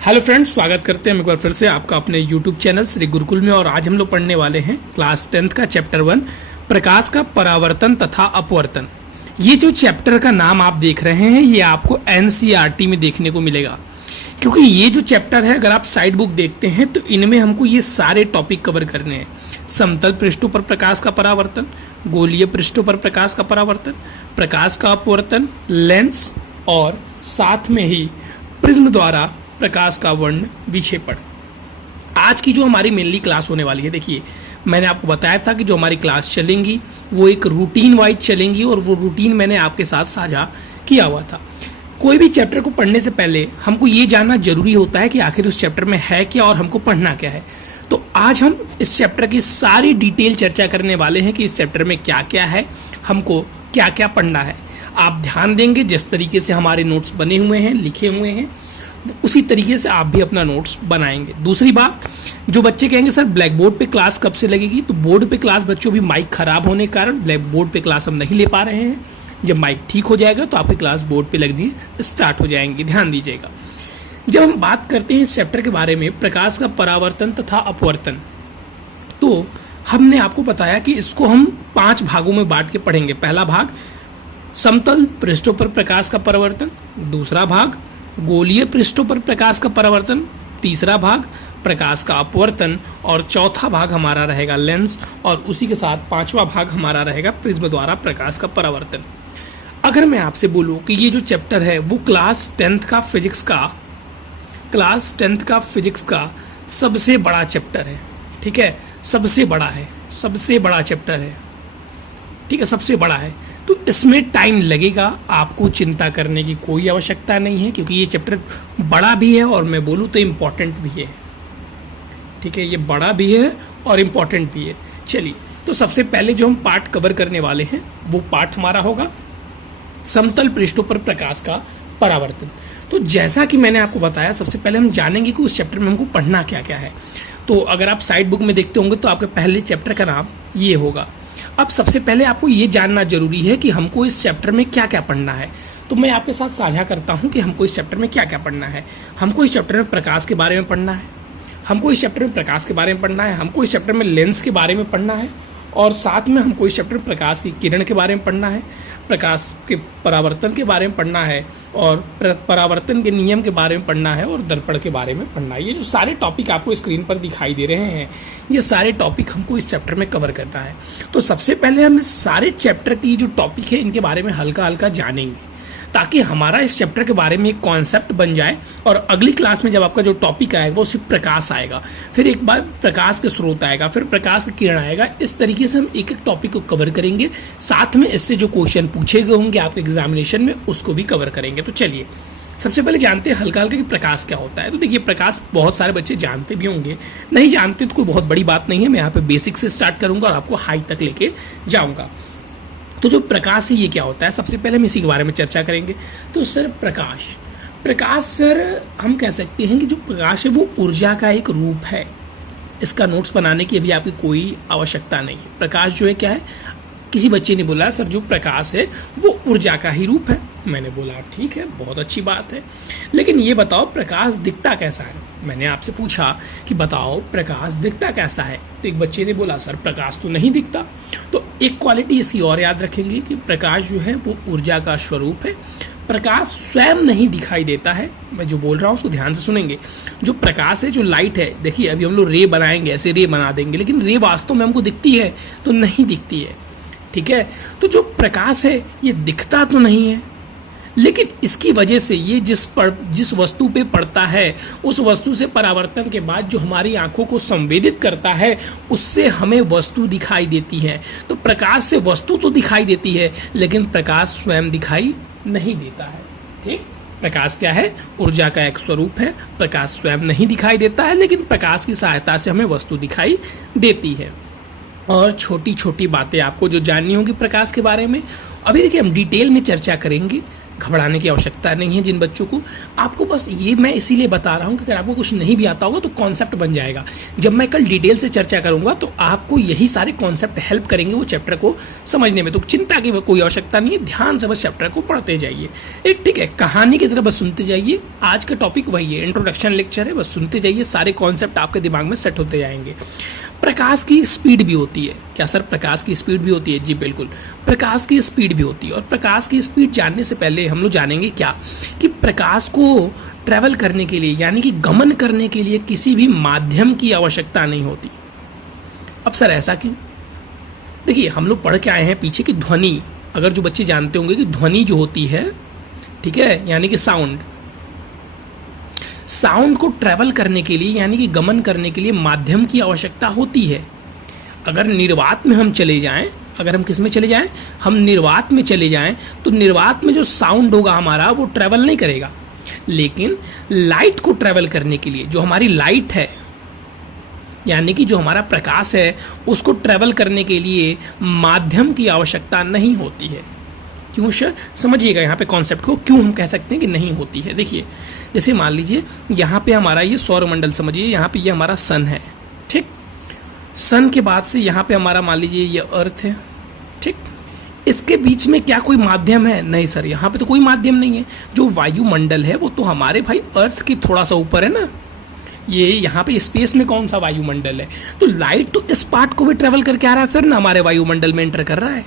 Hello friends, स्वागत करते हैं हम एक बार फिर से आपका अपने यूट्यूब चैनल श्री गुरुकुल में। और आज हम लोग पढ़ने वाले हैं क्लास 10th का चैप्टर 1 प्रकाश का परावर्तन तथा अपवर्तन। ये जो चैप्टर का नाम आप देख रहे हैं ये आपको एनसीईआरटी में देखने को मिलेगा, क्योंकि ये जो चैप्टर है अगर आप साइड बुक देखते हैं तो इनमें हमको ये सारे टॉपिक कवर करने हैं। समतल पृष्ठों पर प्रकाश का परावर्तन, गोलीय पृष्ठों पर प्रकाश का परावर्तन, प्रकाश का अपवर्तन, लेंस और साथ में ही प्रिज्म द्वारा प्रकाश का वर्ण विक्षेपण। आज की जो हमारी मेनली क्लास होने वाली है, देखिए मैंने आपको बताया था कि जो हमारी क्लास चलेंगी वो एक रूटीन वाइज चलेंगी और वो रूटीन मैंने आपके साथ साझा किया हुआ था। कोई भी चैप्टर को पढ़ने से पहले हमको ये जानना जरूरी होता है कि आखिर उस चैप्टर में है क्या और हमको पढ़ना क्या है। तो आज हम इस चैप्टर की सारी डिटेल चर्चा करने वाले हैं कि इस चैप्टर में क्या क्या है, हमको क्या क्या पढ़ना है। आप ध्यान देंगे जिस तरीके से हमारे नोट्स बने हुए हैं, लिखे हुए हैं, उसी तरीके से आप भी अपना नोट्स बनाएंगे। दूसरी बात, जो बच्चे कहेंगे सर ब्लैक बोर्ड पे क्लास कब से लगेगी, तो बोर्ड पे क्लास बच्चों भी माइक खराब होने के कारण ब्लैक बोर्ड पे क्लास हम नहीं ले पा रहे हैं। जब माइक ठीक हो जाएगा तो आपकी क्लास बोर्ड पे लगनी स्टार्ट हो जाएंगी, ध्यान दीजिएगा। जब हम बात करते हैं इस चैप्टर के बारे में प्रकाश का परावर्तन तथा अपवर्तन, तो हमने आपको बताया कि इसको हम 5 भागों में बांट के पढ़ेंगे। पहला भाग समतल पृष्ठों पर प्रकाश का परावर्तन, दूसरा भाग गोलीय पृष्ठों पर प्रकाश का परावर्तन, तीसरा भाग प्रकाश का अपवर्तन और चौथा भाग हमारा रहेगा लेंस, और उसी के साथ 5वां भाग हमारा रहेगा प्रिज्म द्वारा प्रकाश का परावर्तन। अगर मैं आपसे बोलूं कि ये जो चैप्टर है वो क्लास 10th का फिजिक्स का सबसे बड़ा चैप्टर है, ठीक है, सबसे बड़ा चैप्टर है, ठीक है, सबसे बड़ा है। तो इसमें टाइम लगेगा, आपको चिंता करने की कोई आवश्यकता नहीं है, क्योंकि ये चैप्टर बड़ा भी है और मैं बोलूँ तो इम्पॉर्टेंट भी है, ठीक है, ये बड़ा भी है और इम्पॉर्टेंट भी है। चलिए, तो सबसे पहले जो हम पार्ट कवर करने वाले हैं वो पार्ट हमारा होगा समतल पृष्ठों पर प्रकाश का परावर्तन। तो जैसा कि मैंने आपको बताया, सबसे पहले हम जानेंगे कि उस चैप्टर में हमको पढ़ना क्या क्या है। तो अगर आप साइड बुक में देखते होंगे तो आपके पहले चैप्टर का नाम ये होगा। अब सबसे पहले आपको ये जानना जरूरी है कि हमको इस चैप्टर में क्या क्या पढ़ना है। तो मैं आपके साथ साझा करता हूँ कि हमको इस चैप्टर में क्या क्या पढ़ना है। हमको इस चैप्टर में प्रकाश के बारे में पढ़ना है, हमको इस चैप्टर में प्रकाश के बारे में पढ़ना है, हमको इस चैप्टर में लेंस के बारे में पढ़ना है, और साथ में हमको इस चैप्टर में प्रकाश की किरण के बारे में पढ़ना है, प्रकाश के परावर्तन के बारे में पढ़ना है, और परावर्तन के नियम के बारे में पढ़ना है, और दर्पण के बारे में पढ़ना है। ये जो सारे टॉपिक आपको स्क्रीन पर दिखाई दे रहे हैं, ये सारे टॉपिक हमको इस चैप्टर में कवर करना है। तो सबसे पहले हम इस सारे चैप्टर की जो टॉपिक है इनके बारे में हल्का हल्का जानेंगे, ताकि हमारा इस चैप्टर के बारे में एक कॉन्सेप्ट बन जाए। और अगली क्लास में जब आपका जो टॉपिक आएगा वो सिर्फ प्रकाश आएगा, फिर एक बार प्रकाश के स्रोत आएगा, फिर प्रकाश की किरण आएगा। इस तरीके से हम एक एक टॉपिक को कवर करेंगे, साथ में इससे जो क्वेश्चन पूछे गए होंगे आपके एग्जामिनेशन में उसको भी कवर करेंगे। तो चलिए सबसे पहले जानते हैं हल्का हल्का कि प्रकाश क्या होता है। तो देखिए, प्रकाश बहुत सारे बच्चे जानते भी होंगे, नहीं जानते तो कोई बहुत बड़ी बात नहीं है। मैं यहाँ पे बेसिक से स्टार्ट करूँगा और आपको हाई तक लेके जाऊँगा। तो जो प्रकाश है ये क्या होता है, सबसे पहले हम इसी के बारे में चर्चा करेंगे। तो सर प्रकाश सर हम कह सकते हैं कि जो प्रकाश है वो ऊर्जा का एक रूप है। इसका नोट्स बनाने की अभी आपकी कोई आवश्यकता नहीं है। प्रकाश जो है क्या है, किसी बच्चे ने बोला सर जो प्रकाश है वो ऊर्जा का ही रूप है। मैंने बोला ठीक है, बहुत अच्छी बात है, लेकिन ये बताओ प्रकाश दिखता कैसा है। मैंने आपसे पूछा कि बताओ प्रकाश दिखता कैसा है, तो एक बच्चे ने बोला सर प्रकाश तो नहीं दिखता। तो एक क्वालिटी इसकी और याद रखेंगे कि प्रकाश जो है वो ऊर्जा का स्वरूप है। प्रकाश स्वयं नहीं दिखाई देता है। मैं जो बोल रहा हूँ उसको ध्यान से सुनेंगे। जो प्रकाश है, जो लाइट है, देखिए अभी हम लोग रे बनाएंगे, ऐसे रे बना देंगे, लेकिन रे वास्तव में हमको दिखती है तो नहीं दिखती है, ठीक है। तो जो प्रकाश है ये दिखता तो नहीं है, लेकिन इसकी वजह से ये जिस वस्तु पे पड़ता है उस वस्तु से परावर्तन के बाद जो हमारी आंखों को संवेदित करता है उससे हमें वस्तु दिखाई देती है। तो प्रकाश से वस्तु तो दिखाई देती है, लेकिन प्रकाश स्वयं दिखाई नहीं देता है, ठीक। प्रकाश क्या है, ऊर्जा का एक स्वरूप है। प्रकाश स्वयं नहीं दिखाई देता है, लेकिन प्रकाश की सहायता से हमें वस्तु दिखाई देती है। और छोटी छोटी बातें आपको जो जाननी होगी प्रकाश के बारे में, अभी देखिए हम डिटेल में चर्चा करेंगे घबराने की आवश्यकता नहीं है जिन बच्चों को। आपको बस ये मैं इसीलिए बता रहा हूँ कि अगर आपको कुछ नहीं भी आता होगा तो कॉन्सेप्ट बन जाएगा। जब मैं कल डिटेल से चर्चा करूंगा तो आपको यही सारे कॉन्सेप्ट हेल्प करेंगे वो चैप्टर को समझने में। तो चिंता की कोई आवश्यकता नहीं है, ध्यान से बस चैप्टर को पढ़ते जाइए। एक ठीक है, कहानी की तरह बस सुनते जाइए। आज का टॉपिक वही है, इंट्रोडक्शन लेक्चर है, बस सुनते जाइए, सारे कॉन्सेप्ट आपके दिमाग में सेट होते जाएंगे। प्रकाश की स्पीड भी होती है क्या सर? प्रकाश की स्पीड भी होती है? जी बिल्कुल, प्रकाश की स्पीड भी होती है। और प्रकाश की स्पीड जानने से पहले हम लोग जानेंगे क्या कि प्रकाश को ट्रैवल करने के लिए यानी कि गमन करने के लिए किसी भी माध्यम की आवश्यकता नहीं होती। अब सर ऐसा क्यों? देखिए, हम लोग पढ़ के आए हैं पीछे की ध्वनि, अगर जो बच्चे जानते होंगे कि ध्वनि जो होती है, ठीक है, यानी कि साउंड को ट्रैवल करने के लिए यानी कि गमन करने के लिए माध्यम की आवश्यकता होती है। अगर निर्वात में हम चले जाएं, अगर हम किस में चले जाएं, हम निर्वात में चले जाएं, तो निर्वात में जो साउंड होगा हमारा वो ट्रैवल नहीं करेगा। लेकिन लाइट को ट्रैवल करने के लिए, जो हमारी लाइट है यानी कि जो हमारा प्रकाश है, उसको ट्रैवल करने के लिए माध्यम की आवश्यकता नहीं होती है। क्यों सर? समझिएगा यहाँ पे कॉन्सेप्ट को, क्यों हम कह सकते हैं कि नहीं होती है। देखिए, जैसे मान लीजिए यहाँ पे हमारा ये सौरमंडल समझिए, यहाँ पे ये हमारा सन है, ठीक। सन के बाद से यहाँ पे हमारा मान लीजिए ये अर्थ है, ठीक। इसके बीच में क्या कोई माध्यम है? नहीं सर, यहाँ पे तो कोई माध्यम नहीं है। जो वायुमंडल है वो तो हमारे भाई अर्थ की थोड़ा सा ऊपर है ना, ये यहाँ पे स्पेस में कौन सा वायुमंडल है? तो लाइट तो इस पार्ट को भी ट्रेवल करके आ रहा है, फिर ना हमारे वायुमंडल में एंटर कर रहा है,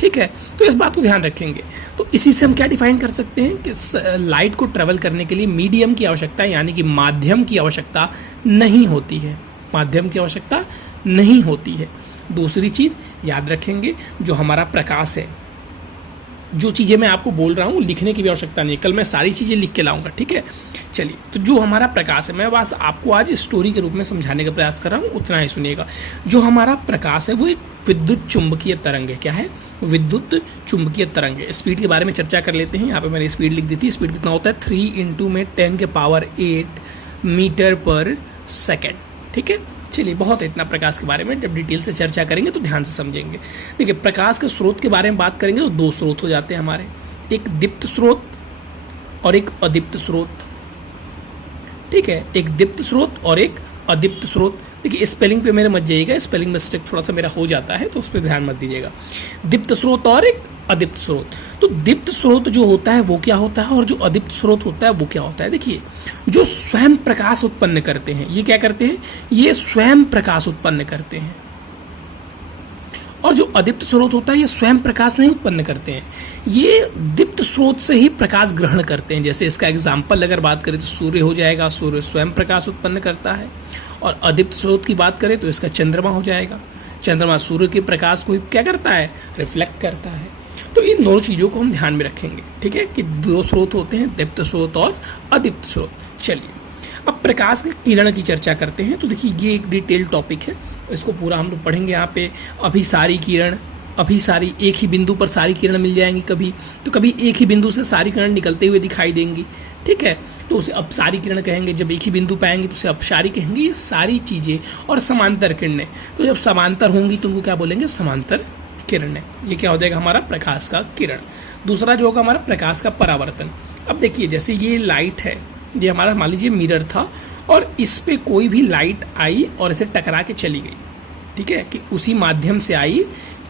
ठीक है। तो इस बात को ध्यान रखेंगे। तो इसी से हम क्या डिफाइन कर सकते हैं कि लाइट को ट्रेवल करने के लिए मीडियम की आवश्यकता यानी कि माध्यम की आवश्यकता नहीं होती है, माध्यम की आवश्यकता नहीं होती है। दूसरी चीज़ याद रखेंगे, जो हमारा प्रकाश है, जो चीज़ें मैं आपको बोल रहा हूँ लिखने की भी आवश्यकता नहीं है, कल मैं सारी चीज़ें लिख के लाऊंगा, ठीक है। चलिए, तो जो हमारा प्रकाश है, मैं बस आपको आज स्टोरी के रूप में समझाने का प्रयास कर रहा हूँ, उतना ही सुनिएगा। जो हमारा प्रकाश है वो एक विद्युत चुंबकीय तरंग है। क्या है? विद्युत चुंबकीय तरंग है। स्पीड के बारे में चर्चा कर लेते हैं। यहाँ पे मैंने स्पीड लिख दी थी। स्पीड कितना होता है? 3 × में 10⁸ मीटर पर सेकेंड, ठीक है। चलिए, बहुत है इतना प्रकाश के बारे में, जब डिटेल से चर्चा करेंगे तो ध्यान से समझेंगे। देखिए, प्रकाश के स्रोत के बारे में बात करेंगे तो दो स्रोत हो जाते हैं हमारे, एक दीप्त स्रोत और एक अदीप्त स्रोत, ठीक है। एक दीप्त स्रोत और एक अदीप्त स्रोत। देखिए, स्पेलिंग पे मेरे मत जाइएगा, स्पेलिंग मिस्टेक थोड़ा सा मेरा हो जाता है, तो उस पर ध्यान मत दीजिएगा। दीप्त स्रोत और एक अदीप्त स्रोत। तो दीप्त स्रोत जो होता है वो क्या होता है और जो अदीप्त स्रोत होता है वो क्या होता है? देखिए, जो स्वयं प्रकाश उत्पन्न करते हैं, ये क्या करते हैं? ये स्वयं प्रकाश उत्पन्न करते हैं। और जो अदीप्त स्रोत होता है ये स्वयं प्रकाश नहीं उत्पन्न करते हैं, ये दीप्त स्रोत से ही प्रकाश ग्रहण करते हैं। जैसे इसका एग्जाम्पल अगर बात करें तो सूर्य हो जाएगा, सूर्य स्वयं प्रकाश उत्पन्न करता है। और अदीप्त स्रोत की बात करें तो इसका चंद्रमा हो जाएगा, चंद्रमा सूर्य के प्रकाश को क्या करता है? रिफ्लेक्ट करता है। तो इन दोनों चीज़ों को हम ध्यान में रखेंगे, ठीक है, कि दो स्रोत होते हैं, दीप्त स्रोत और अदीप्त स्रोत। चलिए, अब प्रकाश के किरण की चर्चा करते हैं। तो देखिए, ये एक डिटेल टॉपिक है, इसको पूरा हम लोग पढ़ेंगे यहाँ पे। अभिसारी किरण, अभिसारी, एक ही बिंदु पर सारी किरण मिल जाएंगी कभी, तो कभी एक ही बिंदु से सारी किरण निकलते हुए दिखाई देंगी, ठीक है, तो उसे अपसारी किरण कहेंगे। जब एक ही बिंदु पे आएंगे तो उसे अपसारी कहेंगे। ये सारी चीज़ें, और समांतर किरणें, तो जब समांतर होंगी तो उनको क्या बोलेंगे? समांतर किरणें। ये क्या हो जाएगा? हमारा प्रकाश का किरण। दूसरा जो होगा हमारा प्रकाश का परावर्तन। अब देखिए, जैसे ये लाइट है, ये हमारा मान लीजिए मिरर था और इस पे कोई भी लाइट आई और इसे टकरा के चली गई, ठीक है, कि उसी माध्यम से आई,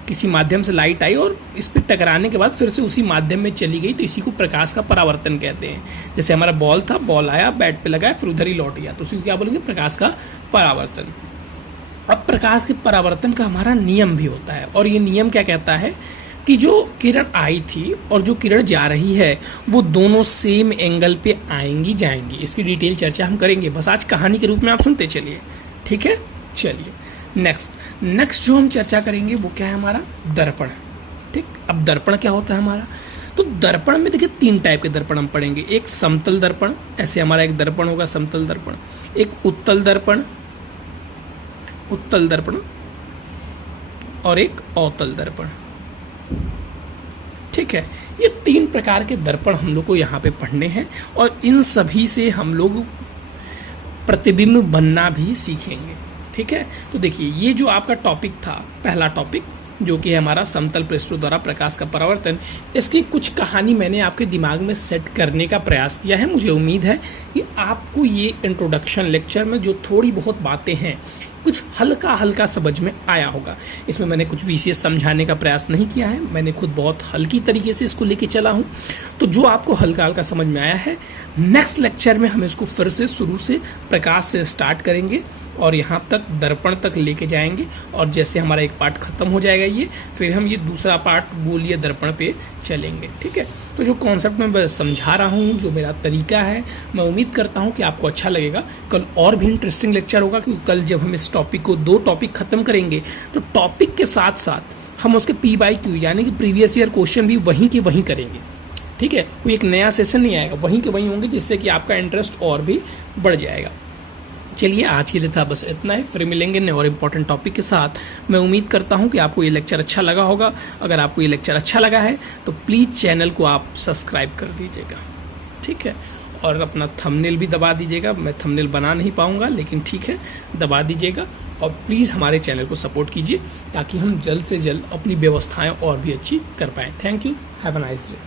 किसी माध्यम से लाइट आई और इस पे टकराने के बाद फिर से उसी माध्यम में चली गई, तो इसी को प्रकाश का परावर्तन कहते हैं। जैसे हमारा बॉल था, बॉल आया, बैट पे लगाया, फिर उधर ही लौट गया, तो उसी को क्या बोलेंगे? प्रकाश का परावर्तन। अब प्रकाश के परावर्तन का हमारा नियम भी होता है, और ये नियम क्या कहता है कि जो किरण आई थी और जो किरण जा रही है वो दोनों सेम एंगल पे आएंगी जाएंगी। इसकी डिटेल चर्चा हम करेंगे, बस आज कहानी के रूप में आप सुनते चलिए, ठीक है। चलिए, नेक्स्ट जो हम चर्चा करेंगे वो क्या है? हमारा दर्पण, ठीक। अब दर्पण क्या होता है हमारा? तो दर्पण में देखिए 3 टाइप के दर्पण हम पढ़ेंगे। एक समतल दर्पण, ऐसे हमारा एक दर्पण होगा समतल दर्पण। एक उत्तल दर्पण, उत्तल दर्पण, और एक अवतल दर्पण, ठीक है। ये 3 प्रकार के दर्पण हम लोग को यहाँ पे पढ़ने हैं, और इन सभी से हम लोग प्रतिबिंब बनना भी सीखेंगे, ठीक है। तो देखिए, ये जो आपका टॉपिक था, पहला टॉपिक जो कि है हमारा समतल पृष्ठों द्वारा प्रकाश का परावर्तन। इसकी कुछ कहानी मैंने आपके दिमाग में सेट करने का प्रयास किया है। मुझे उम्मीद है कि आपको ये इंट्रोडक्शन लेक्चर में जो थोड़ी बहुत बातें हैं कुछ हल्का हल्का समझ में आया होगा। इसमें मैंने कुछ विशेष समझाने का प्रयास नहीं किया है, मैंने खुद बहुत हल्की तरीके से इसको लेके चला हूँ। तो जो आपको हल्का हल्का समझ में आया है, नेक्स्ट लेक्चर में हम इसको फिर से शुरू से प्रकाश से स्टार्ट करेंगे और यहाँ तक दर्पण तक लेके जाएंगे। और जैसे हमारा एक पार्ट खत्म हो जाएगा ये, फिर हम ये दूसरा पार्ट गोलीय दर्पण पे चलेंगे। ठीक है, तो जो कॉन्सेप्ट मैं समझा रहा हूँ, जो मेरा तरीका है, मैं उम्मीद करता हूँ कि आपको अच्छा लगेगा। कल और भी इंटरेस्टिंग लेक्चर होगा, क्योंकि कल जब हम इस टॉपिक को 2 टॉपिक खत्म करेंगे तो टॉपिक के साथ साथ हम उसके P/Q यानी कि प्रीवियस ईयर क्वेश्चन भी वहीं के वहीं करेंगे। ठीक है, कोई एक नया सेशन नहीं आएगा, वहीं के वहीं होंगे, जिससे कि आपका इंटरेस्ट और भी बढ़ जाएगा। चलिए, आज के लिए था बस इतना ही। फिर मिलेंगे नए और इम्पोर्टेंट टॉपिक के साथ। मैं उम्मीद करता हूँ कि आपको ये लेक्चर अच्छा लगा होगा। अगर आपको ये लेक्चर अच्छा लगा है तो प्लीज़ चैनल को आप सब्सक्राइब कर दीजिएगा। ठीक है, और अपना थंबनेल भी दबा दीजिएगा। मैं थंबनेल बना नहीं पाऊँगा, लेकिन ठीक है, दबा दीजिएगा। और प्लीज़ हमारे चैनल को सपोर्ट कीजिए, ताकि हम जल्द से जल्द अपनी व्यवस्थाएँ और भी अच्छी कर पाएँ। Thank you, have a nice day.